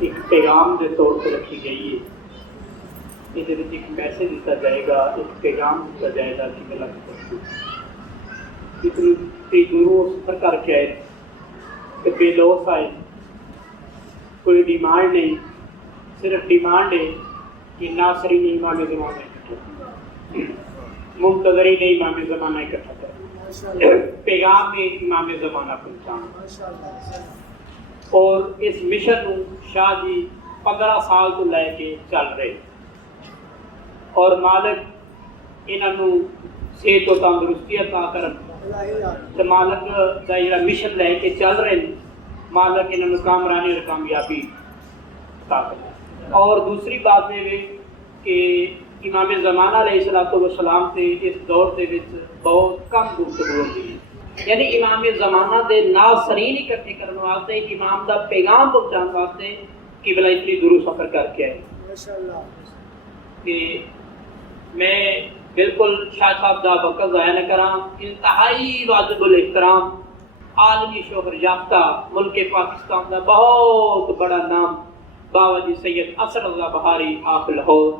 ایک پیغام کے طور پہ رکھی گئی ہے. یہ ایک میسج دیتا جائے گا، ایک پیغام دیتا جائے گا کہ ملا اتنی دوروں سفر کر کے آئے کہ بے لوس آئے. کوئی ڈیمانڈ نہیں، صرف ڈیمانڈ ہے کہ ناصرین امام زمانہ اکٹھا کریں، منتظرین امام زمانہ اکٹھا کریں، پیغام میں امام زمانہ پہنچانا. اور اس مشن کو شاہ جی 15 سال تو لے کے چل رہے اور مالک انہوں صحت و تندرستی عطا کرن تو مالک کا جڑا مشن لے کے چل رہے ہیں مالک انہوں کامرانی اور کامیابی عطا کرن. اور دوسری بات یہ ہے کہ امام زمانہ علیہ السلام سے اس دور کے بہت کم گفتگو ہوتی ہے، یعنی امام زمانہ دے ناصرین اکٹھے کرنے واسطے، ایک امام دا پیغام پہنچانے واسطے قبلہ اتنی دور سفر کر کے آئے. کہ میں بالکل شاہ صاحب دا وقت ضائع نہ کراں. انتہائی واجب الاحترام عالمی شہر یافتہ ملک پاکستان دا بہت بڑا نام بابا جی سید اسد اللہ بہاری آپ لاہور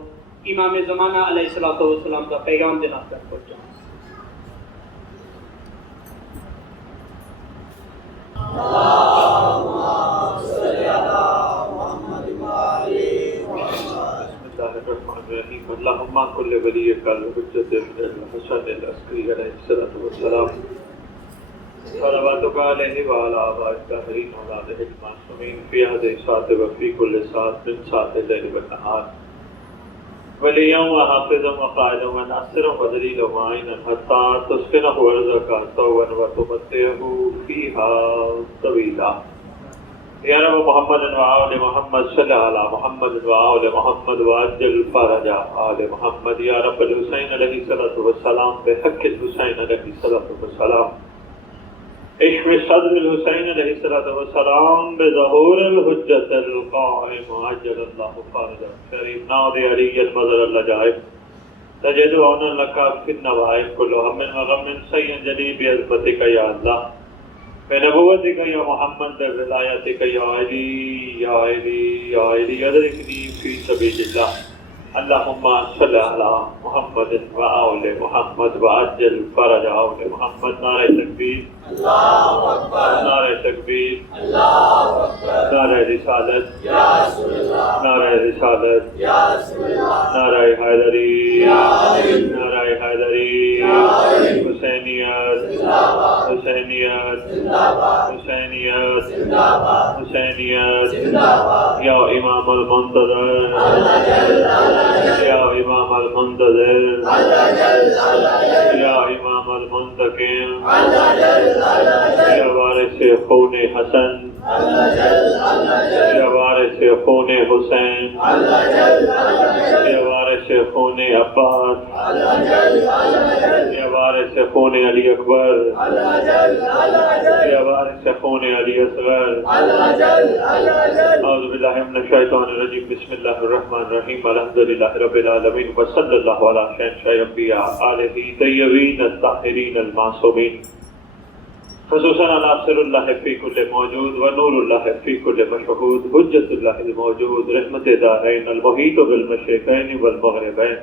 امام زمانہ علیہ السلام کا پیغام دینا تک پہنچا. اللهم كل وليك الحجة الحسن العسكري عليه الصلاة والسلام صلواتك عليه وعلى آبائه الطاهرين وأولاده المعصومين في هذه الساعة وفي كل ساعة من ساعة الليل والنهار وليا وحافظا وقائدا وناصرا ودليلا ومعينا حتى تسكنه أرضك طوعا وتمتعه فيها طويلا. یا رب محمد وآل محمد صلی علی محمد وآل محمد وعجل فرج آل محمد. یا رب الحسین علیہ السلام بحق الحسین علیہ السلام اشف صدر الحسین علیہ السلام بظہور الحجت القائم عجل اللہ فرج شریف ناود علی المظر اللجائب تجد عونا لکا فی النوائب کل ہم وغم سید جلی بعظمتک یا اللہ بنبوتك يا محمد بولایتك يا علی یا علی یا علی ادرکنی فی سبیل اللہ. اللهم صل على محمد وآل محمد وعجل فرج آل محمد. نعرہ تکبیر، اللہ اکبر، نعرہ تکبیر، اللہ اکبر، نعرہ رسالت یا رسول اللہ، نعرہ رسالت یا رسول اللہ، نعرہ حیدری یا علی، نعرہ حیدری یا علی، حسینیت زندہ باد، حسینیت زندہ باد، حسینیت زندہ باد، حسینیت زندہ باد. یا امام المنتظر یا امام المنتظر یا امام المنتقم یا وارث خون حسن یا وارث خون حسین یا وارث خون عباس یا وارث خون علی اکبر یا وارث خون علی اصغر. اعوذ باللہ من الشیطان الرجیم. بسم اللہ الرحمن الرحیم. الحمدللہ رب العالمین وصلی اللہ علی شہنشاہ انبیاء آلہ طیبین الطاہرین المعصومین خصوصاً علی سر اللہ فی کل موجود و نور اللہ فی کل مشہود حجت اللہ الموجود رحمت دارین المحیط بالمشرقین والمغربین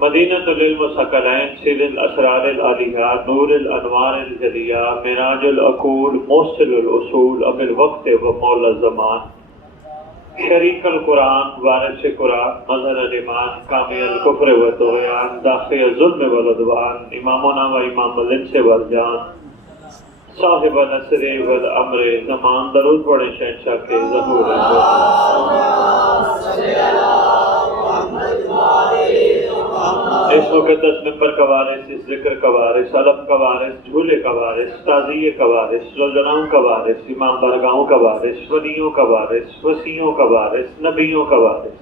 مدینہ العلم ثقلین سر الاسرار العالیہ نور الانوار الجلیہ معراج العقول موصل الاصول اب الوقت و مولا الزمان شریک القرآن وارث قرآن مظہر الایمان کامی الکفر و طغیان داخل الظلم والعدوان امامنا و امام الانس والجان صاحب نصر والامر زمان. درود پڑھیں شہنشاہ کے ظہور اس مقدس ممبر کا وارث، اس ذکر کا وارث، علم کا وارث، جھولے کا وارث، تعزیے کا وارث، روزناؤں کا وارث، امام درگاہوں کا وارث، ولیوں کا وارث، وسیعوں کا وارث، نبیوں کا وارث،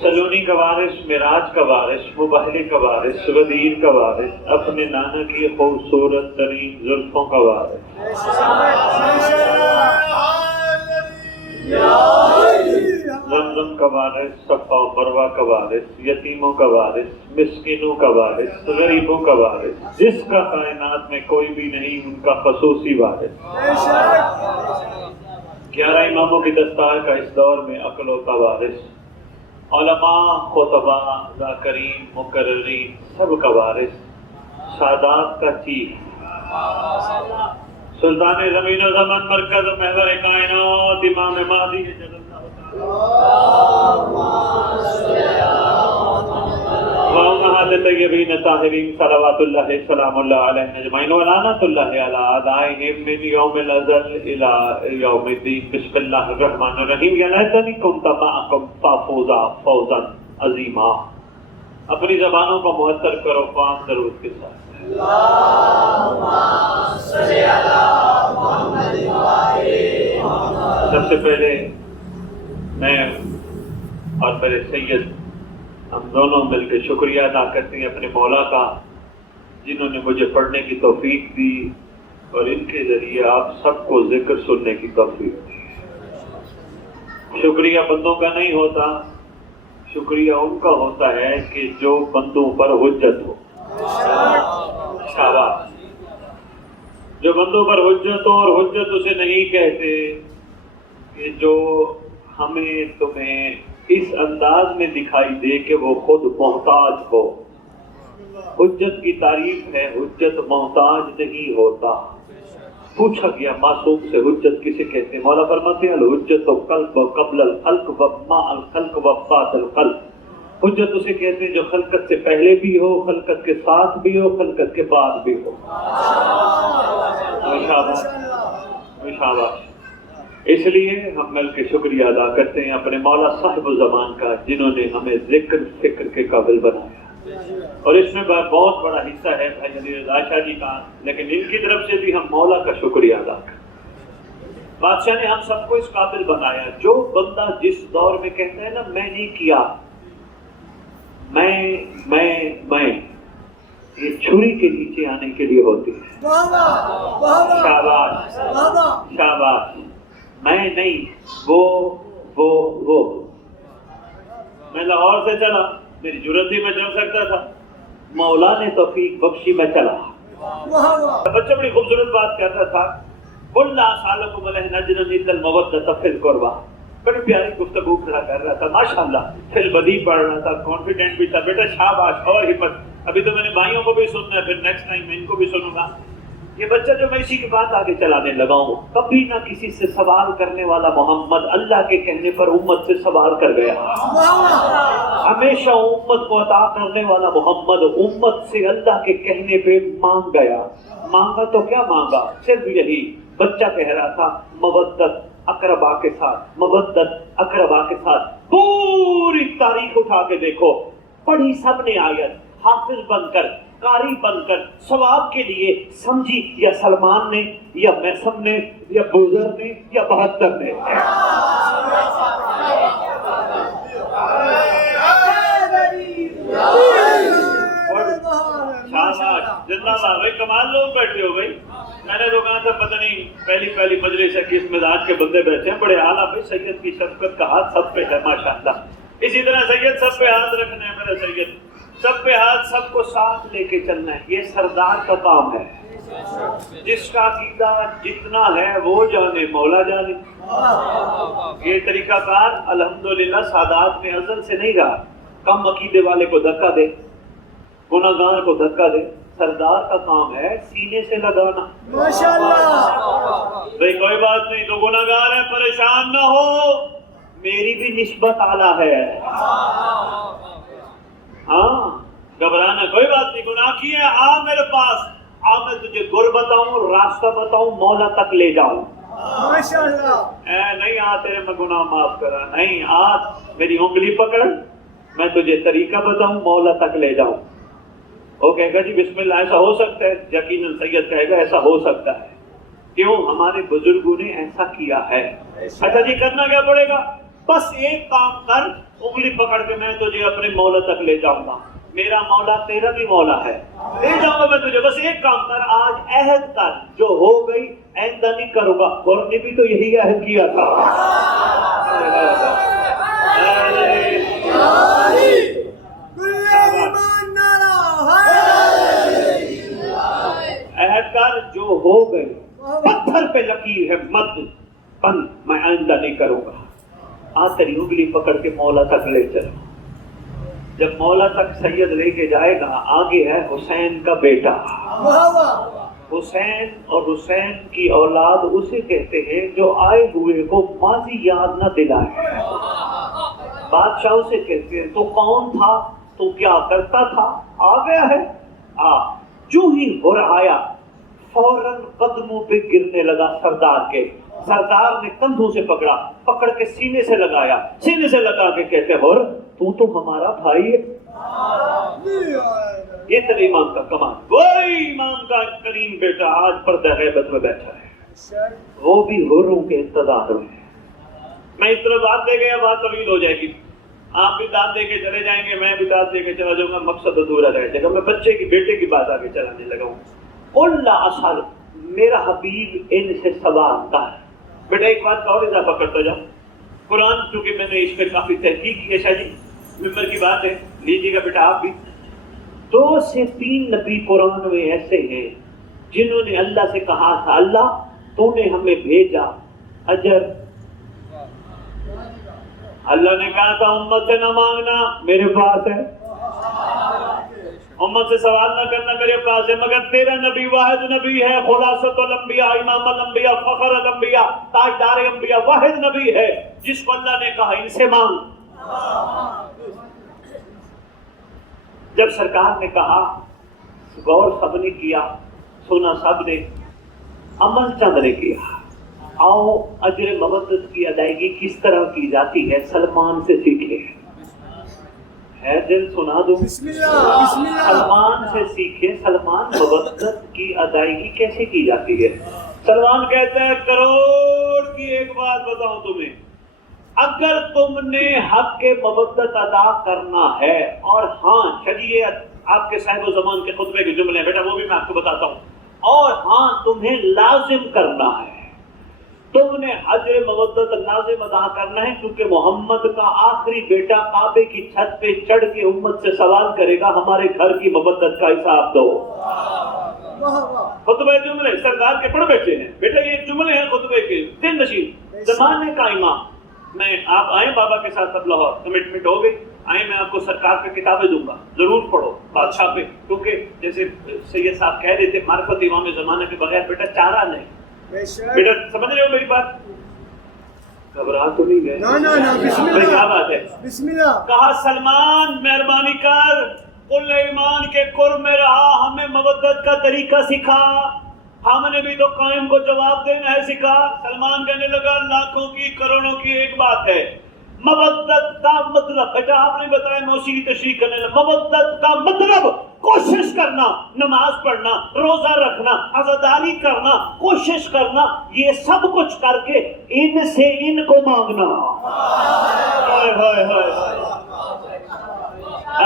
سلونی کا وارث، معراج کا وارث، مبہلے کا وارث، غدیر کا وارث، اپنے نانا کی خوبصورت ترین زلفوں کا وارث، زمزم کا وارث، صفا و مروہ کا وارث، یتیموں کا وارث، مسکینوں کا وارث، غریبوں کا وارث، جس کا کائنات میں کوئی بھی نہیں ان کا خصوصی وارث. 11 اماموں کی دستار کا اس دور میں عقل و وارث، علماء، خطباء، ذاکرین، مقررین، سب کا وارث، سادات کا چیف، سلطان زمین و زمن، مرکز و محور کائنات، امام مہدی جل اللہ وامہات طیبین طاہرین صلوات اللہ سلام اللہ علیہ اجمعین ولعنۃ اللہ علی اعدائہم من یوم الازل الی یوم الدین۔ بسم اللہ الرحمن الرحیم۔ یا لیتنی کنت معکم فافوز فوزا عظیما۔ اپنی زبانوں کو معطر کرو 5 درود کے ساتھ۔ سب سے پہلے میں اور میرے سید ہم دونوں مل کے شکریہ ادا کرتے ہیں اپنے مولا کا، جنہوں نے مجھے پڑھنے کی توفیق دی اور ان کے ذریعے آپ سب کو ذکر سننے کی توفیق دی۔ شکریہ بندوں کا نہیں ہوتا، شکریہ ان کا ہوتا ہے کہ جو بندوں پر حجت ہو۔ شاباش۔ جو بندوں پر حجت ہو، اور حجت اسے نہیں کہتے کہ جو ہمیں تمہیں اس انداز میں دکھائی دے کہ وہ خود محتاج ہو۔ حجت کی تعریف ہے حجت محتاج نہیں ہوتا۔ پوچھا گیا معصوم سے حجت کسے کہتے ہیں؟ مولا فرماتے ہیں الحجت قلب قبل الخلق و ما الخلق و بعد الخلق۔ حجت اسے کہتے ہیں جو خلقت سے پہلے بھی ہو، خلقت کے ساتھ بھی ہو، خلقت کے بعد بھی ہو۔ شاباش شاباش۔ اس لیے ہم مل کے شکریہ ادا کرتے ہیں اپنے مولا صاحب زمان کا، جنہوں نے ہمیں ذکر فکر کے قابل بنایا، اور اس میں بہت بڑا حصہ ہے بھائی علی رضا شاہ جی کا، لیکن ان کی طرف سے بھی ہم مولا کا شکریہ ادا کرتے ہیں۔ بادشاہ نے ہم سب کو اس قابل بنایا۔ جو بندہ جس دور میں کہتا ہے نا میں نہیں کیا، میں یہ چھری کے نیچے آنے کے لیے ہوتی ہے۔ شاباش شاباش۔ میں نہیں، وہ میں لاہور سے چلا، میری ضرورت تھی میں چل سکتا تھا، مولا نے توفیق بخشی میں چلا۔ بچہ بڑی خوبصورت بات کہتا تھا، قل لا اسألکم علیہ اجرا الا المودۃ فی القربى۔ بڑی پیاری گفتگو کر رہا تھا، ماشاءاللہ فی البدیع پڑھ رہا تھا، کانفیڈنٹ بھی تھا۔ بیٹا شاباش اور ہمت۔ ابھی تو میں نے بھائیوں کو بھی سننا ہے، پھر نیکسٹ ٹائم میں ان کو بھی سنوں گا۔ یہ بچہ جو میں اسی کی بات آگے چلانے لگا ہوں، کبھی نہ کسی سے سوال کرنے والا محمد اللہ کے کہنے پر امت سے سوال کر گیا۔ ہمیشہ امت کو عطا کرنے والا محمد امت سے اللہ کے کہنے پہ مانگ گیا۔ مانگا تو کیا مانگا؟ صرف یہی۔ بچہ کہہ رہا تھا مودت اقربا کے ساتھ، مودت اقربا کے ساتھ۔ پوری تاریخ اٹھا کے دیکھو، پڑھی سب نے آیت، حافظ بن کر، قاری بن کر، ثواب کے لیے سمجھی یا سلمان نے یا میسم نے یا بوزر نے یا بہتر نے۔ زندہ باد بھائی، کمال لوگ بیٹھے ہو بھائی۔ میں نے تو کہا تھا پتہ نہیں پہلی مجلس ہے کس مزاج کے بندے بیٹھے ہیں، بڑے اعلیٰ بھائی۔ سید کی شفقت کا ہاتھ سب پہ ہے ماشاءاللہ۔ اسی طرح سید سب پہ ہاتھ رکھنا ہے، میرا سید سب پہ ہاتھ، سب کو ساتھ لے کے چلنا ہے۔ یہ سردار کا کام ہے۔ جس کا عقیدہ جتنا ہے وہ جانے، مولا جانے۔ یہ طریقہ کار الحمدللہ سادات میں ازل سے نہیں رہا۔ کم عقیدے والے کو دھکا دے، گناہگار کو دھکا دے۔ سردار کا کام ہے سینے سے لگانا۔ ماشاءاللہ بھائی کوئی بات نہیں، تو گناہگار ہے پریشان نہ ہو، میری بھی نسبت اعلیٰ ہے۔ ہاں گھبرانا کوئی بات نہیں، گناہ کیے آ میرے پاس، آ میں تجھے گر بتاؤں، راستہ بتاؤں، مولا تک لے جاؤں۔ ماشاءاللہ نہیں آ تیرے میں گناہ معاف کرا، نہیں آ میری انگلی پکڑ، میں تجھے طریقہ بتاؤں، مولا تک لے جاؤں۔ وہ کہے گا جی بسم اللہ، ایسا ہو سکتا ہے؟ یقیناً سید کہے گا ایسا ہو سکتا ہے۔ کیوں؟ ہمارے بزرگوں نے ایسا کیا ہے۔ اچھا جی کرنا کیا پڑے گا؟ بس ایک کام کر، انگلی پکڑ کے میں تجھے اپنے مولا تک لے جاؤں گا۔ میرا مولا تیرا بھی مولا ہے، لے جاؤں گا میں تجھے۔ بس ایک کام کر، آج عہد کر، جو ہو گئی آئندہ نہیں کروں گا۔ اور نے بھی تو یہی عہد کیا تھا۔ عہد کر، جو ہو گئی۔ پتھر پہ لکیر ہے مد، بند، میں آئندہ نہیں کروں گا. تیری انگلی پکڑ کے مولا تک لے چلو. جب مولا تک سید لے کے جائے گا، آگے ہے حسین کا بیٹا. حسین اور حسین کی اولاد اسے کہتے ہیں جو آئے ہوئے کو ماضی یاد نہ دلائے. بادشاہ اسے کہتے ہیں تو کون تھا، تو کیا کرتا تھا، آ گیا ہے. جو ہی ہو آیا فوراً قدموں پہ گرنے لگا سردار کے. سردار نے کندھوں سے پکڑا، پکڑ کے سینے سے لگایا، سینے سے لگا کے کہتے ہور تو ہمارا بھائی ہے. یہ تو امام کا کمال. وہی امام کا کریم بیٹا آج پردہ غیبت میں بیٹھا ہے، وہ بھی حوروں کے انتظار میں. میں اس طرح بات دے گیا، بات طویل ہو جائے گی. آپ بھی داد دے کے چلے جائیں گے، میں بھی داد دے کے چلا جاؤں گا، مقصد ادھورا رہ جائے گا. میں بچے کی بیٹے کی بات آگے چلانے لگا ہوں. اللہ اصل میرا حبیب ان سے سوالتا ہے. بیٹا ایک بات کا اور اضافہ کرتا جاؤں. قرآن چونکہ میں نے اس پہ کافی تحقیق کی ہے، شاید ممبر کی بات ہے، لیجیے گا بیٹا آپ بھی. 2 سے 3 نبی قرآن میں ایسے ہیں جنہوں نے اللہ سے کہا تھا اللہ تو نے ہمیں بھیجا، اجر. اللہ نے کہا تھا امت سے نہ مانگنا، میرے پاس ہے. امت سے سوال نہ کرنا، میرے پاس ہے. مگر تیرا نبی واحد نبی ہے، خلاصۃ الانبیاء، امام الانبیاء، فخر الانبیاء، تاجدار انبیاء، واحد نبی ہے جس کو اللہ نے کہا ان سے مانگ. جب سرکار نے کہا، غور سب نے کیا، سنا سب نے، عمل چند نے کیا. آؤ اجر مودت کی ادائیگی کس طرح کی جاتی ہے سلمان سے سیکھیں. ہے دل سنا دو، سلمان سے سیکھیں. سلمان مودت کی ادائیگی کیسے کی جاتی ہے؟ سلمان کہتا ہے کروڑ کی ایک بات بتاؤں تمہیں، اگر تم نے حق کے مودت ادا کرنا ہے، اور ہاں چلیے آپ کے صاحب و زمان کے خطبے کے جملے بیٹا وہ بھی میں آپ کو بتاتا ہوں. اور ہاں تمہیں لازم کرنا ہے، تم نے اجر مودت لازم ادا کرنا ہے، کیونکہ محمد کا آخری بیٹا کعبے کی چھت پہ چڑھ کے امت سے سوال کرے گا ہمارے گھر کی مودت کا حساب دو. خطبہ جملے سردار کے پڑھ بیٹھے ہیں بیٹا، یہ جملے ہیں خطبے کے دل نشین. زمانے کا امام. میں آپ آئیں بابا کے ساتھ اب لاہور کمٹمنٹ ہو گئی، آئیں میں آپ کو سرکار پہ کتابیں دوں گا، ضرور پڑھو بادشاہ پہ. کیونکہ جیسے سید صاحب کہہ رہے تھے معرفت امام زمانہ کے بغیر بیٹا چارہ نہیں. بیٹا سمجھ رہے ہو میری بات؟ گھبرا تو نہیں گئے؟ کیا بات ہے؟ کہا سلمان مہربانی کر، کل ایمان کے قرب میں رہا، ہمیں مودت کا طریقہ سکھا. ہم نے بھی تو قائم کو جواب دینا ہے سکھا. سلمان کہنے لگا لاکھوں کی کروڑوں کی ایک بات ہے، مودت کا مطلب بیٹا آپ نے بتایا، موسیقی تشریح کرنے لگا. مودت کا مطلب کوشش کرنا، نماز پڑھنا، روزہ رکھنا، عزاداری کرنا، کوشش کرنا، یہ سب کچھ کر کے ان سے ان کو مانگنا.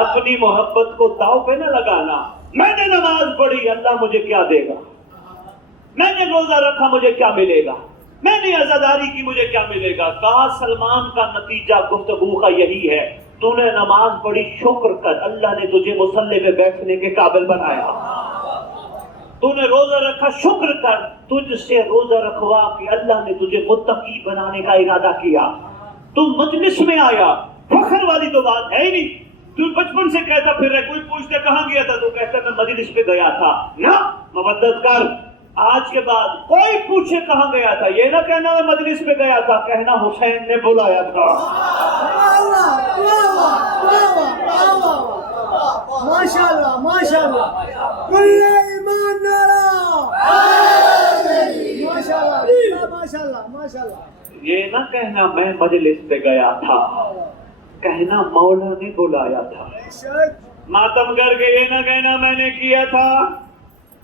اپنی محبت کو داؤ پہ نہ لگانا. میں نے نماز پڑھی، اللہ مجھے کیا دے گا؟ میں نے روزہ رکھا، مجھے کیا ملے گا؟ میں نے عزاداری کی، مجھے کیا ملے گا؟ کہا سلمان کا نتیجہ گفتگو کا یہی ہے، تو نے نماز پڑھی شکر کر، اللہ نے تجھے مصلی پہ بیٹھنے کے قابل بنایا. تو نے روزہ رکھا شکر کر، تجھ سے روزہ رکھوا کہ اللہ نے تجھے متقی بنانے کا ارادہ کیا. تو مجلس میں آیا، فخر والی تو بات ہے ہی نہیں. تو بچپن سے کہتا پھر رہے، کوئی پوچھتے کہاں گیا تھا تو کہتا میں مجلس پہ گیا تھا. نہ مودت کر. آج کے بعد کوئی پوچھے کہاں گیا تھا، یہ نہ کہنا میں مجلس پہ گیا تھا، کہنا حسین نے بلایا تھا. ماشاءاللہ ماشاءاللہ، کل ایمان نارا، ماشاءاللہ ماشاءاللہ ماشاءاللہ. یہ نہ کہنا میں مجلس پہ گیا تھا، کہنا مولا نے بلایا تھا. ماتم کر کے یہ نہ کہنا میں نے کیا تھا،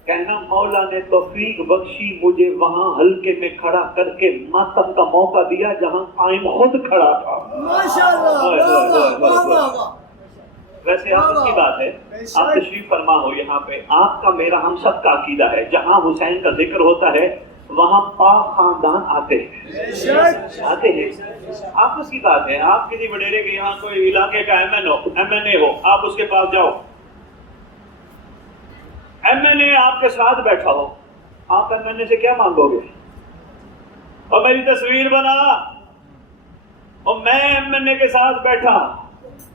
کہنا مولا نے توفیق بخشی، مجھے وہاں حلقے میں کھڑا کر کے ماتم کا موقع دیا جہاں قائم خود کھڑا تھا. ویسے آپ اس کی بات ہے، آپ تشریف فرما ہو یہاں پہ. آپ کا میرا ہم سب کا عقیدہ ہے جہاں حسین کا ذکر ہوتا ہے وہاں پاک خاندان آتے ہیں. آپ اس کی بات ہے، آپ کسی وڈیرے کے یہاں کوئی علاقے کا ایم این اے ہو، آپ اس کے پاس جاؤ، ایم این اے آپ کے ساتھ بیٹھا ہو، آپ ایم این اے سے کیا مانگو گے؟ اور میری تصویر بنا اور میں MNA کے ساتھ بیٹھا.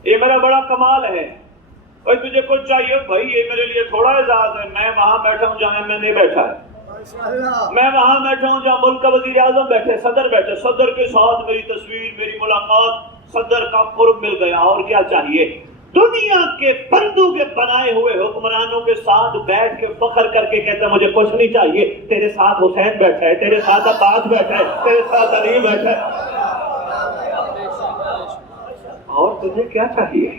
یہ میرا بڑا کمال ہے. بھائی تجھے کچھ چاہیے بھائی یہ میرے لیے تھوڑا اعزاز ہے. میں وہاں بیٹھا ہوں جہاں MNA بیٹھا ہے. میں وہاں بیٹھا ہوں جہاں ملک کا وزیر اعظم بیٹھے, صدر بیٹھے. صدر کے ساتھ میری تصویر, میری ملاقات, صدر کا قرب مل گیا. اور کیا چاہیے؟ دنیا کے بندوں کے بنائے ہوئے حکمرانوں کے ساتھ بیٹھ کے فخر کر کے کہتا ہے مجھے کچھ نہیں چاہیے. تیرے ساتھ حسین بیٹھا ہے, تیرے ساتھ عباس بیٹھا ہے, تیرے ساتھ علی بیٹھا ہے. اور تجھے کیا چاہیے؟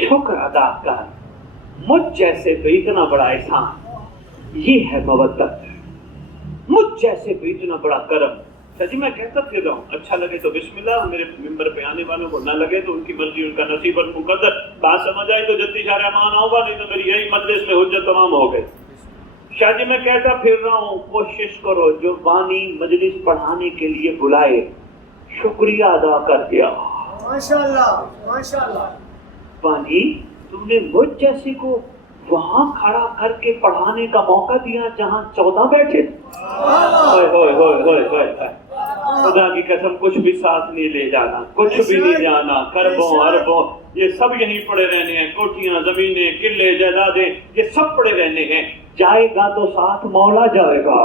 شکر ادا کر. مجھ جیسے پہ اتنا بڑا احسان, یہ ہے مودت. مجھ جیسے پہ اتنا بڑا کرم. جی میں کہتا پھر رہا ہوں, اچھا لگے تو بسم اللہ, میرے ممبر پہ آنے والوں کو نہ لگے تو ان کی مرضی, ان کا نصیب اور مقدر. بات سمجھ آئی تو جلدی شاہ رحمان ہوگا, نہیں تو میری یہی مجلس میں حجت تمام ہو گئے. شاہ جی میں کہتا پھر رہا ہوں, کوشش کرو جو بانی مجلس پڑھانے کے لیے بلائے شکریہ ادا کر دیا. ماشاءاللہ ماشاءاللہ. بانی تم نے مجھ جیسے کو وہاں کھڑا کر کے پڑھانے کا موقع دیا جہاں 14 بیٹھے. خدا کی قسم کچھ بھی ساتھ نہیں لے جانا, کچھ بھی نہیں جانا. کربوں اربوں یہ سب یہیں پڑے رہنے ہیں. کوٹیاں, زمینیں, قلعے, جائیدادیں یہ سب پڑے رہنے ہیں. جائے گا تو ساتھ مولا جائے گا.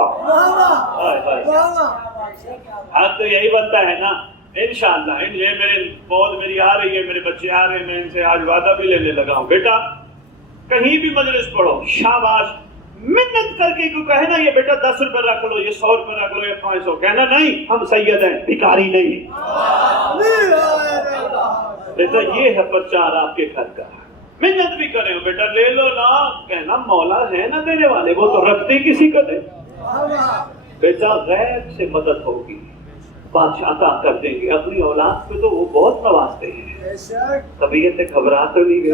اب تو یہی بنتا ہے نا انشاءاللہ. یہ میرے بہت میری آ رہی ہے, میرے بچے آ رہے ہیں, میں ان سے آج وعدہ بھی لینے لگا ہوں. بیٹا کہیں بھی مجلس پڑھو, شاباش, منت کر کے کیوں کہنا یہ بیٹا 10 روپے رکھ لو, یہ 100 روپے رکھ لو, یہ 500. کہنا نہیں ہم سید ہیں, بھکاری نہیں. بیٹا یہ ہے پرچار آپ کے گھر کا. منت بھی کریں بیٹا لے لو نا, کہنا مولا ہے نا دینے والے, وہ تو رکھتے کسی کا دے. بیٹا غیب سے مدد ہوگی, بادشاہ عطا کر دیں گے. اپنی اولاد پہ تو وہ بہت نوازتے ہیں. طبیعت سے گھبرا تو نہیں گئی.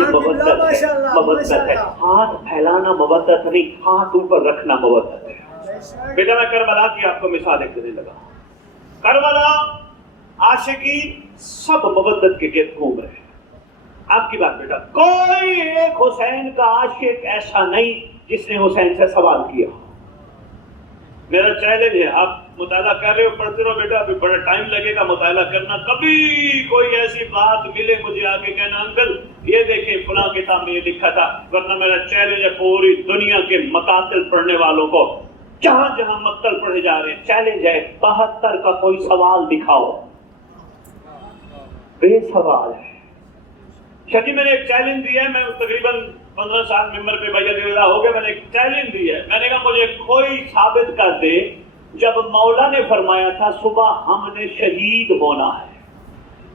یہ مودت ہے, مودت ہے. ہاتھ پھیلانا مودت نہیں, ہاتھ اوپر رکھنا مودت ہے. بیٹا میں کربلا کی آپ کو مثال ایک دینے لگا. کربلا عاشقین سب مودت کے گرد گھوم رہے ہیں. آپ کی بات بیٹا, کوئی ایک حسین کا عاشق ایسا نہیں جس نے حسین سے سوال کیا. میرا چیلنج ہے, آپ مطالعہ کر رہے ہو, پڑھتے رہو بیٹا, ابھی بڑا ٹائم لگے گا مطالعہ کرنا. کبھی کوئی ایسی بات ملے مجھے آگے کہنا انکل یہ دیکھیں فلاں کتاب میں یہ لکھا تھا. ورنہ میرا چیلنج ہے پوری دنیا کے مقاتل پڑھنے والوں کو, جہاں جہاں مقتل پڑھے جا رہے ہیں, چیلنج ہے 72 کا کوئی سوال دکھاؤ. بے سوال ہے. شکی میں نے ایک چیلنج دیا ہے, میں تقریباً 15 سال ممبر پہ بیعت ہو گیا, میں نے ایک چیلنج دیا ہے. میں نے کہا مجھے کوئی ثابت کر دے جب مولا نے فرمایا تھا صبح ہم نے شہید ہونا ہے,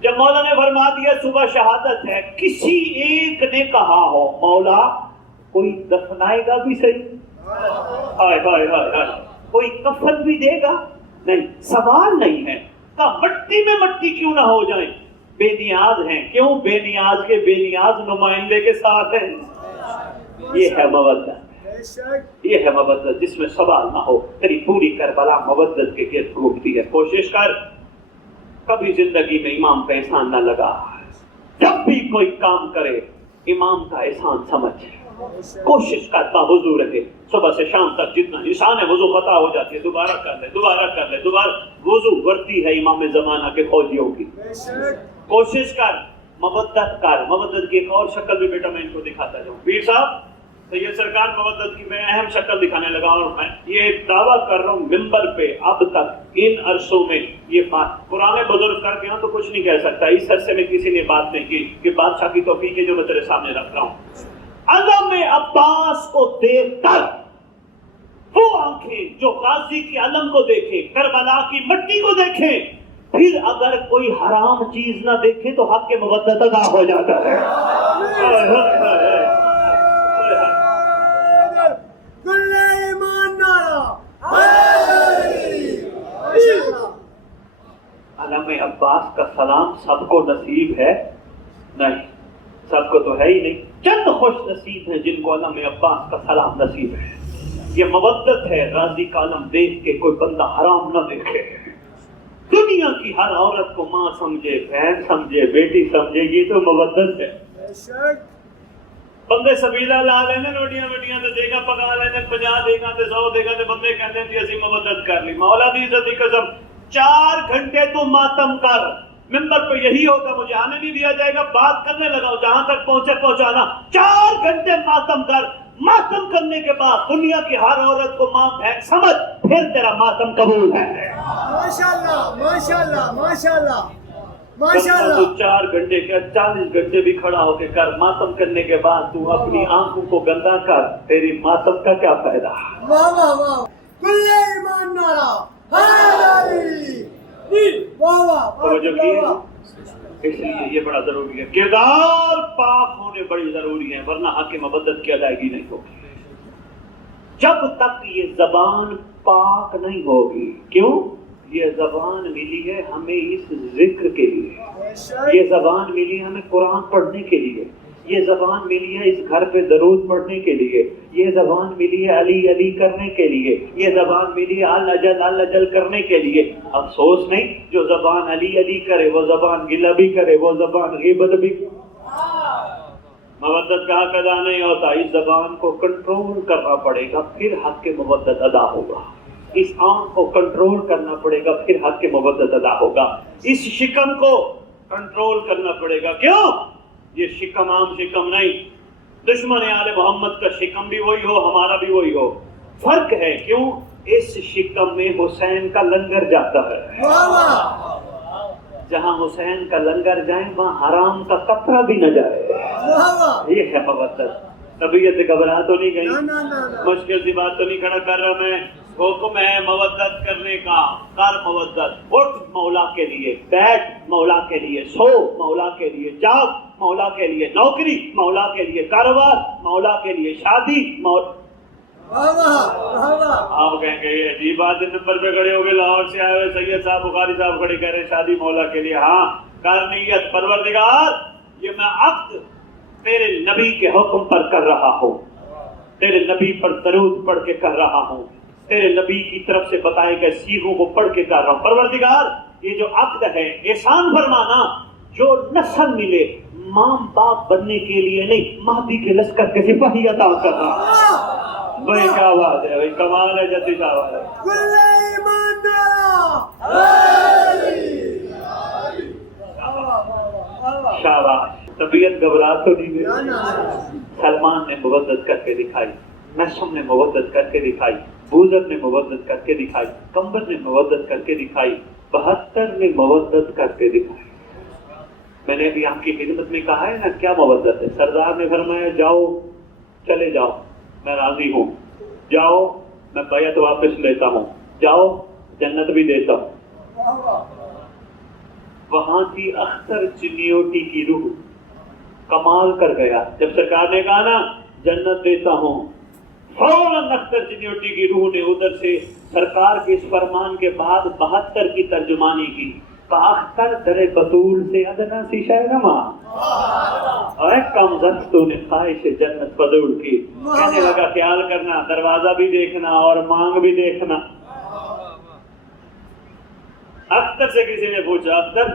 جب مولا نے فرما دیا صبح شہادت ہے, کسی ایک نے کہا ہو مولا کوئی دفنائے گا بھی صحیح, ہائے ہائے ہائے ہائے, کوئی کفن بھی دے گا نہیں. سوال نہیں ہے کہ مٹی میں مٹی کیوں نہ ہو جائیں, بے نیاز ہیں. کیوں بے نیاز کے بے نیاز نمائندے کے ساتھ ہیں. یہ ہے مودت, یہ ہے مودت جس میں سوال نہ ہو. تیری پوری کربلا مودت کے گرد گھومتی ہے. کوشش کر کبھی زندگی میں امام کا احسان نہ لگا. جب بھی کوئی کام کرے امام کا احسان سمجھ. کوشش کرتا وضو رہے, صبح سے شام تک جتنا انسان ہے وضو خطا ہو جاتی ہے, دوبارہ کر لے, دوبارہ کر لے, دوبارہ. وضو ورتی ہے امام زمانہ کے فوجیوں کی. کوشش کر, مودت کر. مودت کی ایک اور شکل بھی بیٹا میں ان کو دکھاتا جاؤں. پیر صاحب سید سرکار مودت کی میں اہم شکل دکھانے لگا, اور میں یہ دعویٰ کر رہا ہوں ممبر پہ اب تک ان عرصوں میں یہ بات پرانے بزرگ کر گیا تو کچھ نہیں کہہ سکتا. اس عرصے میں کسی نے بات نہیں کی کہ بادشاہ کی توفیق ہے جو میں تیرے سامنے رکھ رہا ہوں. علم عباس کو دیکھ کر وہ آنکھیں جو غازی کی علم کو دیکھیں, کربلا کی مٹی کو دیکھیں, پھر اگر کوئی حرام چیز نہ دیکھے تو حق کے مودت ادا ہو جاتا ہے. علم عباس کا سلام سب کو نصیب ہے نہیں, سب کو تو ہے ہی نہیں. چند خوش نصیب ہیں جن کو علم عباس کا سلام نصیب ہے. یہ مودت ہے. غازی کا علم دیکھ کے کوئی بندہ حرام نہ دیکھے. دنیا کی ہر عورت کو ماں سمجھے, بہن سمجھے, بیٹی سمجھے, یہ تو مودت ہے. بندے سبیلا لا لینے روٹیاں وٹیاں تے دیگا پکا لینے 50 دیگا تے 100 دیگا تے بندے کہندے جی اسی مودت کر لی. مولا دی عزت کی قسم 4 گھنٹے تو ماتم کر. ممبر پہ یہی ہوگا, مجھے آنے نہیں دیا جائے گا, بات کرنے لگا جہاں تک پہنچے پہنچانا. 4 گھنٹے ماتم کر. ماتم کرنے کے بعد دنیا کی ہر عورت کو ماں بہن سمجھ, پھر تیرا ماتم قبول ہے. ماشاءاللہ ماشاءاللہ ماشاءاللہ تو ماشاءاللہ. 4 گھنٹے کیا 40 گھنٹے بھی کھڑا ہو کے کر. ماتم کرنے کے بعد تو اپنی آنکھوں کو گندا کر, تیری ماتم کا کیا فائدہ. واہ واہ واہ, کل ایمان نارا حیدری. واہ واہ توجہ کی ہے. اس لیے یہ بڑا ضروری ہے, کردار پاک ہونے بڑی ضروری ہے, ورنہ حق مبدت کی ادائیگی نہیں ہوگی. جب تک یہ زبان پاک نہیں ہوگی. کیوں؟ یہ زبان ملی ہے ہمیں اس ذکر کے لیے, یہ زبان ملی ہے ہمیں قرآن پڑھنے کے لیے, یہ زبان ملی ہے اس گھر پہ درود پڑھنے کے لیے, یہ زبان ملی ہے علی علی کرنے کے لیے, یہ زبان ملی ہے الجل الجل کرنے کے لیے. افسوس نہیں جو زبان علی علی کرے, وہ زبان گلہ بھی کرے, وہ زبان غیبت بھی. مودت کا حق ادا نہیں ہوتا. اس زبان کو کنٹرول کرنا پڑے گا, پھر حق کے مودت ادا ہوگا. اس آنکھ کو کنٹرول کرنا پڑے گا, پھر حق کے مودت ادا ہوگا. اس شکم کو کنٹرول کرنا پڑے گا. کیوں؟ یہ شکم عام شکم نہیں. دشمن آل محمد کا شکم بھی وہی ہو, ہمارا بھی وہی ہو. فرق ہے. کیوں؟ اس شکم میں حسین کا لنگر جاتا ہے. واہ واہ. جہاں حسین کا لنگر جائے وہاں حرام کا قطرہ بھی نہ جائے. واہ واہ. یہ ہے مودت. طبیعت گھبرا تو نہیں گئی, نا نا نا. مشکل سی بات تو نہیں کھڑا کر رہا میں. حکم ہے مودت کرنے کا, کر مودت. اٹھ مولا کے لیے, بیٹھ مولا کے لیے, سو مولا کے لیے, جاگ مولا کے لیے, نوکری مولا کے لیے, کاروبار مولا کے لیے, شادی مولا. واہ واہ واہ واہ. آپ کہیں گے یہ عجیب بات ہے, نمبر پہ کھڑے ہو گئے لاہور سے آئے ہوئے سید صاحب بخاری صاحب کھڑے کہہ رہے ہیں شادی مولا کے لیے. ہاں کر نیت. پروردگار یہ میں عقد تیرے نبی کے حکم پر کر رہا ہوں, تیرے نبی پر درود پڑھ کے کر رہا ہوں, تیرے نبی کی طرف سے بتائے گئے سیغوں کو پڑھ کے کر رہا ہوں. پروردگار یہ جو عقد ہے احسان فرمانا, جو نسل ملے ماں باپ بننے کے لیے نہیں, مہدی کے لشکر کے سپاہی عطا کرنا. بھائی کیا بات ہے, بھائی کمال ہے, جدید آواز ہے. کل ایمان نارا حیدری. شاباش. طبیعت گھبرا تو نہیں نا گئی. نا. سلمان نے مودت کر کے دکھائی, مسعود نے مودت کر کے دکھائی, بوذر نے مودت کر کے دکھائی, کمبر نے مودت کر کے دکھائی, 72 نے مودت کر کے دکھائی. میں نے ابھی آپ کی خدمت میں کہا ہے نا کیا مودت ہے. سردار نے فرمایا جاؤ, چلے جاؤ, میں راضی ہوں, جاؤ میں بیعت واپس لیتا ہوں, جاؤ جنت بھی دیتا ہوں. واہ واہ. وہاں کی اختر چنیوٹی کی روح کمال کر گیا. جب سرکار نے کہا نا جنت دیتا ہوں, فوراً اختر چنیوٹی کی روح نے ادھر سے سرکار کے اس فرمان کے بعد 72 کی ترجمانی کی. اختر در بطول سے ادنا سی شہنما, اور کم زخ تو نے خواہش جنت بدول کی. کہنے لگا خیال کرنا, دروازہ بھی دیکھنا اور مانگ بھی دیکھنا. اختر سے کسی نے پوچھا, اختر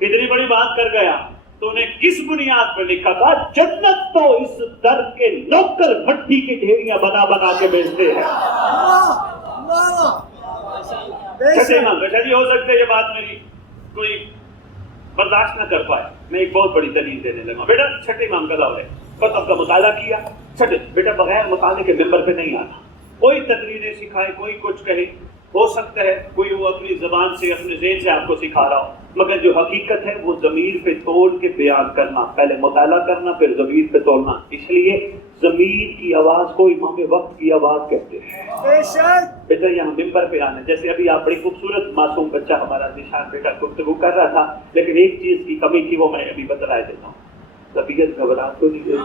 اتنی بڑی بات کر گیا, تو نے کس بنیاد پر لکھا تھا؟ جنت تو اس در کے نوکر بھٹی کی ڈھیریاں بنا بنا کے بیچتے ہیں. چھٹے امام بیٹا جی ہو سکتا ہے یہ بات میری کوئی برداشت نہ کر پائے, میں ایک بہت بڑی دلیل دینے لگا. بیٹا چھٹے امام کا دور ہے, کتب کا مطالعہ کیا. چھٹے بیٹا بغیر مطالعے کے ممبر پہ نہیں آنا. کوئی تقریریں سکھائے, کوئی کچھ کہے, ہو سکتا ہے کوئی وہ اپنی زبان سے اپنے ذہن سے آپ کو سکھا رہا ہو, مگر جو حقیقت ہے وہ ضمیر پہ تول کے بیان کرنا, پہلے مطالعہ کرنا پھر ضمیر پہ تولنا. اس لیے ضمیر کی آواز کو امام وقت کی آواز کہتے ہیں. بیٹا یہاں ممبر پہ آنا, جیسے ابھی آپ بڑی خوبصورت معصوم بچہ ہمارا نشان بیٹا گفتگو کر رہا تھا, لیکن ایک چیز کی کمی تھی وہ میں ابھی بتلا دیتا ہوں. طبیعت گھبرا تو نہیں گئی,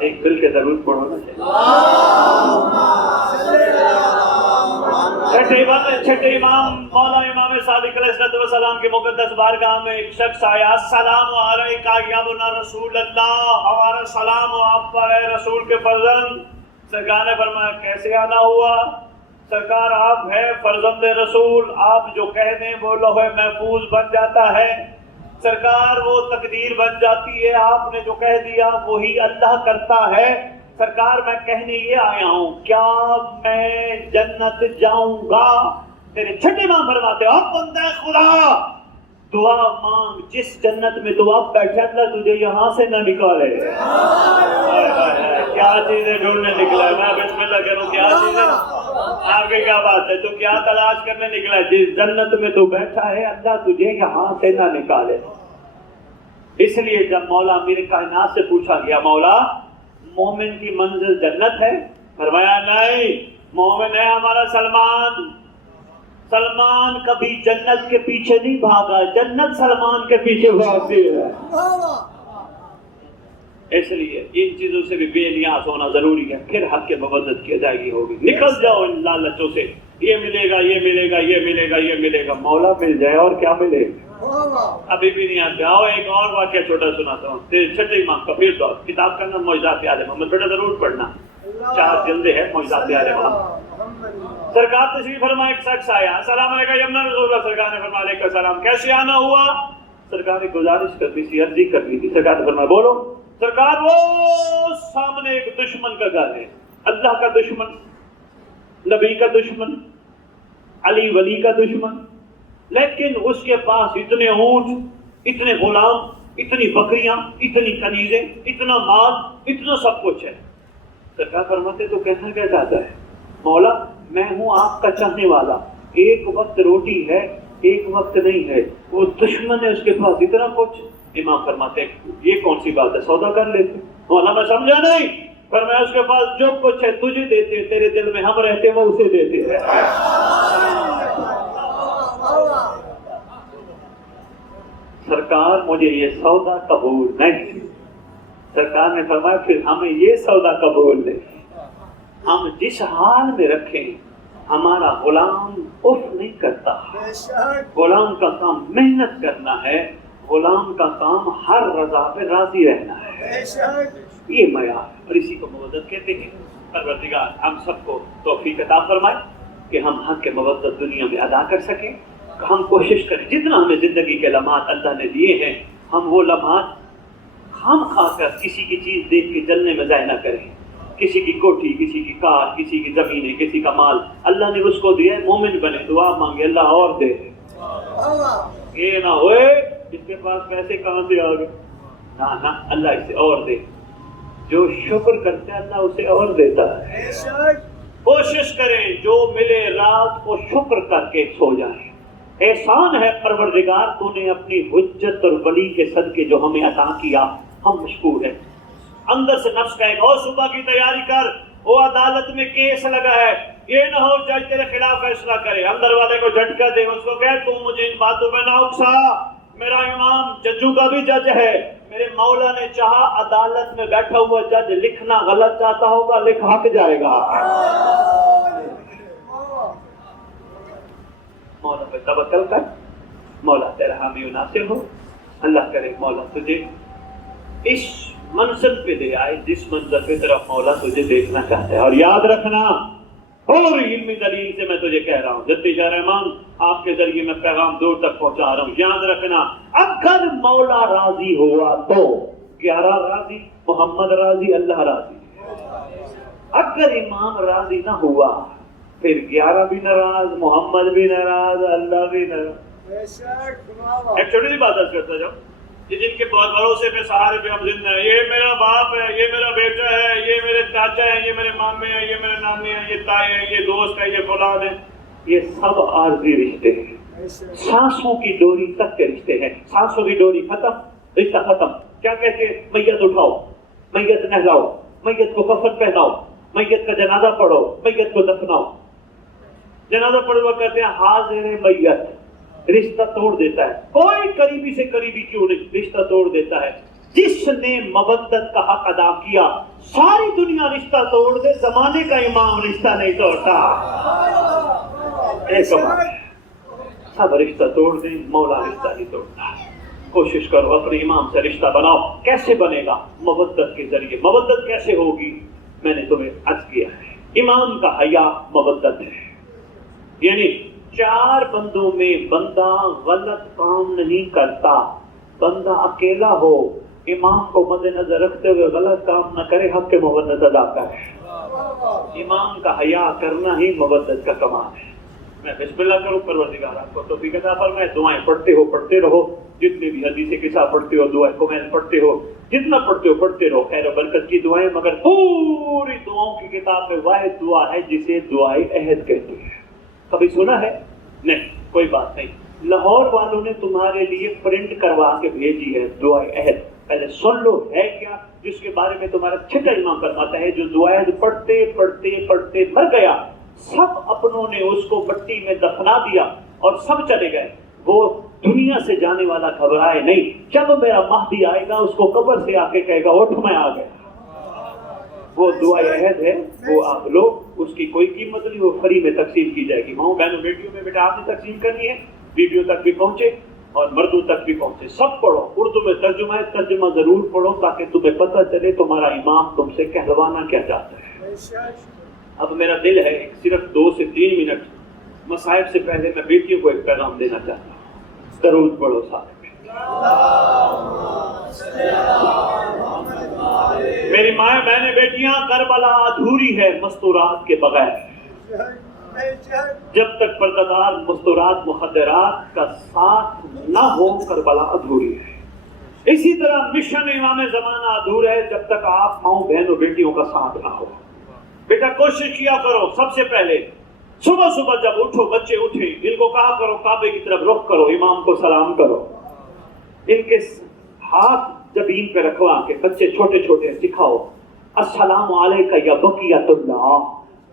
ایک دل کے ضرور پڑھو نا چاہیے. چھٹے امام مولا امام صادق علیہ السلام کے مقدس بارگاہ میں ایک شخص آیا. السلام علیکہ یا ابن رسول اللہ, ہمارا سلام ہو آپ پر اے رسول کے فرزند. سرکار نے فرمایا کیسے آنا ہوا؟ سرکار آپ ہے فرزند رسول, آپ جو کہہ دیں وہ لوح محفوظ بن جاتا ہے. سرکار وہ تقدیر بن جاتی ہے، آپ نے جو کہہ دیا وہی اللہ کرتا ہے۔ سرکار میں کہنے یہ آیا ہوں، کیا میں جنت جاؤں گا؟ تیرے چھٹے ماں فرماتے ہو بندہ خدا دعا مانگ، جس جنت میں تو آپ بیٹھے اللہ تجھے یہاں سے نہ نکالے۔ کیا چیزیں ڈھونڈنے نکلا ہے؟ میں بسم اللہ کروں، کیا چیزیں آگے کیا بات ہے؟ تو کیا تلاش کرنے نکلا ہے؟ جس جنت میں تو بیٹھا ہے اللہ تجھے یہاں سے نہ نکالے۔ اس لیے جب مولا میرے کائنات سے پوچھا گیا مولا مومن کی منزل جنت ہے؟ فرمایا نہیں، مومن ہے ہمارا سلمان۔ سلمان کبھی جنت کے پیچھے نہیں بھاگا، جنت سلمان کے پیچھے بھاگتی ہے۔ اس لیے ان چیزوں سے بھی بے نیاز ہونا ضروری ہے، پھر حق کے مبادلت کی ادائیگی ہوگی۔ نکل جاؤ ان لالچوں سے، یہ ملے گا یہ ملے گا یہ ملے گا یہ ملے گا، مولا مل جائے اور کیا ملے گا؟ ابھی بھی نہیں آتے۔ آؤ ایک اور واقعہ چھوٹا سناتا ہوں، چھٹے امام کا پھر دور، کتاب کا نام معجزات آل محمد، بیٹا ضرور پڑھنا، 4 جلدیں ہیں معجزات آل محمد۔ سرکار تشریف فرما، ایک شخص آیا، السلام علیکم یمنا رسول اللہ، سرکار نے فرمایا علیکم السلام، کیسے آنا ہوا؟ سرکار نے گزارش کرنی تھی، عرضی کرنی تھی۔ سرکار نے فرمایا بولو۔ سرکار وہ سامنے ایک دشمن کا گھر ہے، اللہ کا دشمن، نبی کا دشمن، علی ولی کا دشمن، لیکن اس کے پاس اتنے اونٹ، اتنے غلام، اتنی بکریاں، اتنی کنیزیں، اتنا مال، اتنا سب کچھ ہے۔ سرکار فرماتے تو کہنا کیا چاہتا ہے؟ مولا میں ہوں آپ کا چاہنے والا، ایک وقت روٹی ہے ایک وقت نہیں ہے، وہ دشمن ہے اس کے پاس اتنا کچھ۔ امام فرماتے یہ کون سی بات ہے، سودا کر لیتے۔ مولا میں سمجھا نہیں، پر میں اس کے پاس جو کچھ ہے تجھے دیتے، تیرے دل میں ہم رہتے وہ اسے دیتے ہیں۔ سرکار مجھے یہ سودا قبول نہیں۔ سرکار نے فرمایا پھر ہمیں یہ سودا قبول نہیں، ہم جس حال میں رکھیں ہمارا غلام اف نہیں کرتا۔ غلام کا کام محنت کرنا ہے، غلام کا کام ہر رضا پہ راضی رہنا ہے، یہ معیار، اور اسی کو مودت کہتے ہیں۔ پروردگار ہم سب کو توفیق عطا فرمائے کہ ہم حق کے مودت دنیا میں ادا کر سکیں۔ ہم کوشش کریں جتنا ہمیں زندگی کے لمحات اللہ نے دیے ہیں، ہم وہ لمحات ہم کھا کر کسی کی چیز دیکھ کے جلنے میں ضائع نہ کریں۔ کسی کی کوٹھی، کسی کی کار، کسی کی زمینیں، کسی کا مال اللہ نے اس کو دیا ہے، مومن بنے، دعا مانگے اللہ اور دے۔ یہ نہ ہوئے اس کے پاس پیسے کہاں سے آ گئے، نہ اللہ اسے اور دے۔ جو شکر کرتا ہے اللہ اسے اور دیتا ہے۔ کوشش کریں جو ملے رات کو شکر کر کے سو جائیں۔ احسان ہے پروردگار تو نے اپنی حجت اور ولی کے صدقے جو ہمیں عطا کیا، ہم مشکور ہیں۔ اندر سے نفس کا ایک اور صبح کی تیاری کر، وہ عدالت میں کیس لگا ہے، یہ نہ ہو جج تیرے خلاف فیصلہ کرے، اندر والے کو جھٹکا دے، اس کو کہے تم مجھے ان باتوں پہ نہ اکسا، میرا امام ججوں کا بھی جج ہے، میرے مولا نے چاہا عدالت میں بیٹھا ہوا جج لکھنا غلط چاہتا ہوگا، لکھ ہٹ جائے گا۔ مولا پہ توکل کر، مولا تیرا حامی و ناصر ہو۔ اللہ کرے مولا تجھے اس منزل پہ لے آئے جس منزل پہ تیرا مولا تجھے دیکھنا چاہتا ہے۔ اور یاد رکھنا، اور علمی دلیل سے میں تجھے کہہ رہا ہوں، جدی شاہ رحمان آپ کے ذریعے میں پیغام دور تک پہنچا رہا ہوں، یاد رکھنا اگر مولا راضی ہوا تو 11 راضی، محمد راضی، اللہ راضی۔ اگر امام راضی نہ ہوا پھر 11 بھی ناراض، محمد بھی ناراض، اللہ بھی ناراض۔ ایک چھوٹی سی بات کرتا جاؤ، جن کے بہت بھروسے پہ سہارے پہ ہم زندہ ہیں، یہ میرا باپ ہے، یہ میرا بیٹا ہے، یہ میرے چاچا ہے، یہ میرے مامے ہیں، یہ میرے نانے ہیں، یہ تائے ہیں، یہ دوست ہے، یہ فلان ہے، یہ سب عارضی رشتے ہیں، سانسوں کی ڈوری تک کے رشتے ہیں۔ سانسوں کی ڈوری ختم، رشتہ ختم، کیا کہتے ہیں؟ میت اٹھاؤ، میت نہلاؤ، میت کو کفن پہناؤ، میت کا جنازہ پڑھو، میت کو دفناؤ۔ جنازہ پڑھوا کہتے ہیں حاضر میت، رشتہ توڑ دیتا ہے، کوئی قریبی سے قریبی کیوں نہیں، رشتہ توڑ دیتا ہے۔ جس نے مودت کا حق ادا کیا ساری دنیا رشتہ توڑ دے، زمانے کا امام رشتہ نہیں توڑتا۔ ایک سب رشتہ توڑ دیں، مولا رشتہ نہیں توڑتا۔ کوشش کرو اپنے امام سے رشتہ بناؤ۔ کیسے بنے گا؟ مودت کے ذریعے۔ مودت کیسے ہوگی؟ میں نے تمہیں عرض کیا ہے، امام کا حیا مودت ہے، یعنی 4 بندوں میں بندہ غلط کام نہیں کرتا بندہ اکیلا ہو امام کو مد نظر رکھتے ہوئے غلط کام نہ کرے، حق کے مودت ادا کرے۔ امام کا حیا کرنا ہی مودت کا کمال ہے۔ میں بسم اللہ کروں، پروردگار آپ کو توفیق عطا فرمائے۔ دعائیں پڑھتے رہو، جتنے بھی حدیث قصہ پڑھتے ہو، دعائیں کمیل پڑھتے ہو، جتنا پڑھتے ہو پڑھتے رہو، خیر و برکت کی دعائیں۔ مگر پوری دعاؤں کی کتاب میں واحد دعا ہے جسے دعائے عہد کہتے ہیں۔ کبھی سنا ہے؟ نہیں، کوئی بات نہیں۔ لاہور والوں نے تمہارے لیے پرنٹ کروا کے بھیجی ہے دعائے عہد، پہلے سن لو ہے کیا، جس کے بارے میں تمہارا چھٹا امام فرماتا ہے جو دعائے عہد پڑھتے مر گیا، سب اپنوں نے اس کو مٹی میں دفنا دیا اور سب چلے گئے، وہ دنیا سے جانے والا گھبرائے نہیں، جب میرا مہدی آئے گا اس کو قبر سے آ کے کہے گا اٹھ میں آ گیا۔ وہ دعائے عہد ہے، وہ آپ لوگ، اس کی کوئی قیمت نہیں، وہ فری میں تقسیم کی جائے گی۔ ماؤں بہنوں بیٹیوں میں بیٹا آپ نے تقسیم کرنی ہے، ویڈیو تک بھی پہنچے اور مردوں تک بھی پہنچے، سب پڑھو۔ اردو میں ترجمہ ہے، ترجمہ ضرور پڑھو تاکہ تمہیں پتہ چلے تمہارا امام تم سے کہلوانا کیا چاہتا ہے۔ اب میرا دل ہے صرف 2 سے 3 منٹ مصائب سے پہلے میں بیٹیوں کو ایک پیغام دینا چاہتا ہوں، درود پڑھو ساتھ۔ میری مائیں بہنیں بیٹیاں، کربلا ادھوری ہے مستورات کے بغیر۔ جب تک پردہ مستورات مخدرات کا ساتھ نہ ہو کربلا ادھوری ہے۔ اسی طرح مشن امام زمانہ ادھورا ہے جب تک آپ ماؤں بہنوں بیٹیوں کا ساتھ نہ ہو۔ بیٹا کوشش کیا کرو، سب سے پہلے صبح صبح جب اٹھو، بچے اٹھیں، ان کو کہا کرو کعبے کی طرف رخ کرو، امام کو سلام کرو، ان کے ہاتھ زمین پہ رکھوا کے بچے چھوٹے چھوٹے سکھاؤ، السلام علیکہ یا بقیت اللہ،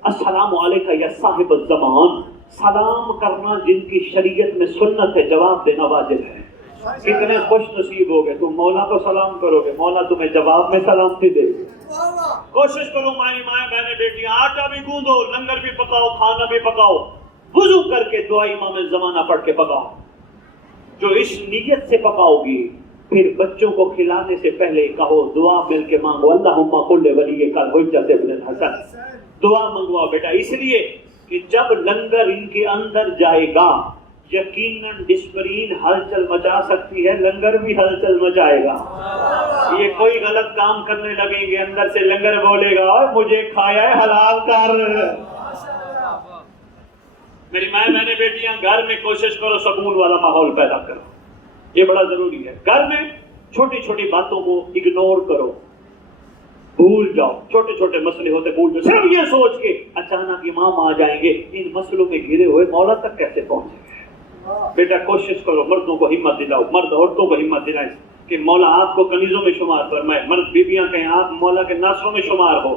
السلام علیکہ یا صاحب الزمان۔ سلام کرنا جن کی شریعت میں سنت ہے، جواب دینا واجب ہے۔ کتنے خوش نصیب ہو گئے، تم مولا کو سلام کرو گے، مولا تمہیں جواب میں سلامتی دے گی۔ کوشش کرو مائیں بہنیں بیٹیاں، آٹا بھی گوندو، لنگر بھی پکاؤ، کھانا بھی پکاؤ، وضو کر کے دعا امام زمانہ پڑھ کے پکاؤ۔ جو اس نیت سے پکاؤ گی، پھر بچوں کو کھلانے سے پہلے کہو دعا مل کے مانگو، اللہم قل ولی کل حجت ابن الحسن، دعا منگواؤ بیٹا، اس لیے کہ جب لنگر ان کے اندر جائے گا یقیناً ڈسپرین ہلچل مچا سکتی ہے، لنگر بھی ہلچل مچائے گا۔ یہ کوئی غلط کام کرنے لگیں گے، اندر سے لنگر بولے گا اور مجھے کھایا ہے حلال کر۔ میری مائیں بہنیں بیٹیاں، گھر میں کوشش کرو سکون والا ماحول پیدا کرو، یہ بڑا ضروری ہے۔ گھر میں چھوٹی چھوٹی باتوں کو اگنور کرو، بھول جاؤ، چھوٹے چھوٹے مسئلے ہوتے بھول جاؤ، صرف یہ سوچ کے اچانک امام آ جائیں گے، ان مسئلوں میں گھرے ہوئے مولا تک کیسے پہنچیں گے۔ بیٹا کوشش کرو، مردوں کو ہمت دلاؤ، مرد عورتوں کو ہمت دلائیں کہ مولا آپ کو کنیزوں میں شمار فرمائے، مرد بیویاں کہیں آپ مولا کے ناصروں میں شمار ہو۔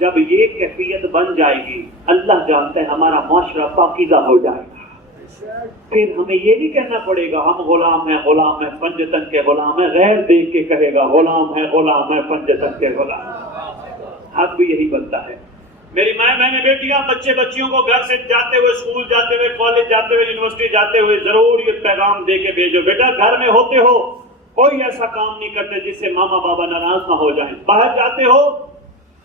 جب یہ کیفیت بن جائے گی، اللہ جانتا ہے ہمارا معاشرہ پاکیزہ ہو جائے گا۔ پھر ہمیں یہ نہیں کہنا پڑے گا ہم غلام ہیں پنجتن کے غلام ہیں، غیر دیکھ کے کہے گا غلام ہے پنجتن کے غلام۔ حق بھی یہی بنتا ہے۔ میری مائیں بہنیں بیٹیاں، بچے بچیوں کو گھر سے جاتے ہوئے، اسکول جاتے ہوئے، کالج جاتے ہوئے، یونیورسٹی جاتے ہوئے ضرور یہ پیغام دے کے بھیجو، بیٹا گھر میں ہوتے ہو کوئی ایسا کام نہیں کرتے جس سے ماما بابا ناراض نہ ہو جائیں۔ باہر جاتے ہو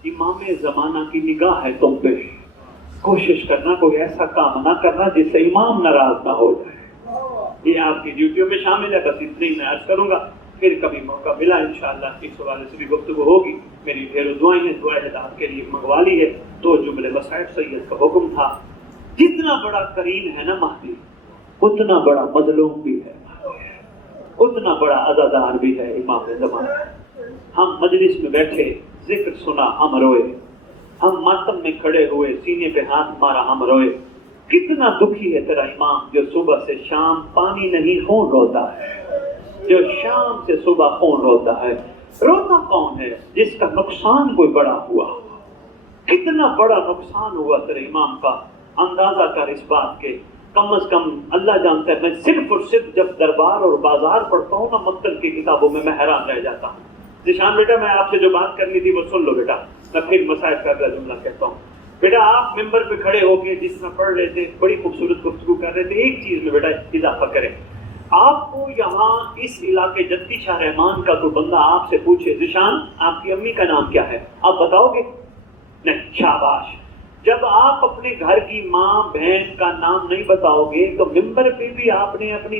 امام زمانہ کی نگاہ ہے تم پہ، کوشش کرنا کوئی ایسا کام نہ کرنا جس سے امام ناراض نہ ہو جائے۔ یہ آپ کی ڈیوٹیوں میں شامل ہے، بس اتنے ہی میں عرض کروں گا، پھر کبھی موقع ملا انشاءاللہ اس حوالے سے بھی گفتگو ہوگی۔ میری ڈھیروں دعائیں ہیں، دعا ہے آپ کے لیے منگوا لی ہے۔ 2 جملے وسائل سید کا حکم تھا، جتنا بڑا کریم ہے نا مہدی، اتنا بڑا مظلوم بھی ہے، اتنا بڑا عزادار بھی ہے امام زمانہ۔ ہم مجلس میں بیٹھے، ذکر سنا، ہم روئے، ہم ماتم میں کھڑے ہوئے، سینے پہ ہاتھ مارا، ہم روئے۔ کتنا دکھی ہے تیرا امام جو صبح سے شام پانی نہیں خون روتا ہے، جو شام سے صبح خون روتا ہے۔ روتا کون ہے؟ جس کا نقصان کوئی بڑا ہوا۔ کتنا بڑا نقصان ہوا تیرے امام کا، اندازہ کر اس بات کے۔ کم از کم اللہ جانتا ہے، میں صرف اور صرف جب دربار اور بازار پڑھتا ہوں نا مکتب کی کتابوں میں حیران رہ جاتا ہوں۔ ذیشان بیٹا، میں آپ سے جو بات کرنی تھی وہ سن لو بیٹا، میں پھر مسائل کا اگلا جملہ کہتا ہوں۔ بیٹا آپ ممبر پہ کھڑے ہو کے جس طرح پڑھ رہے تھے، بڑی خوبصورت گفتگو کر رہے تھے، ایک چیز میں بیٹا اضافہ کریں۔ آپ کو یہاں اس علاقے جدی شاہ رحمان کا تو بندہ آپ سے پوچھے ذیشان آپ کی امی کا نام کیا ہے، آپ بتاؤ گے؟ نہیں، شاباش۔ جب آپ اپنے گھر کی ماں بہن کا نام نہیں بتاؤ گے تو ممبر پہ بھی آپ نے اپنی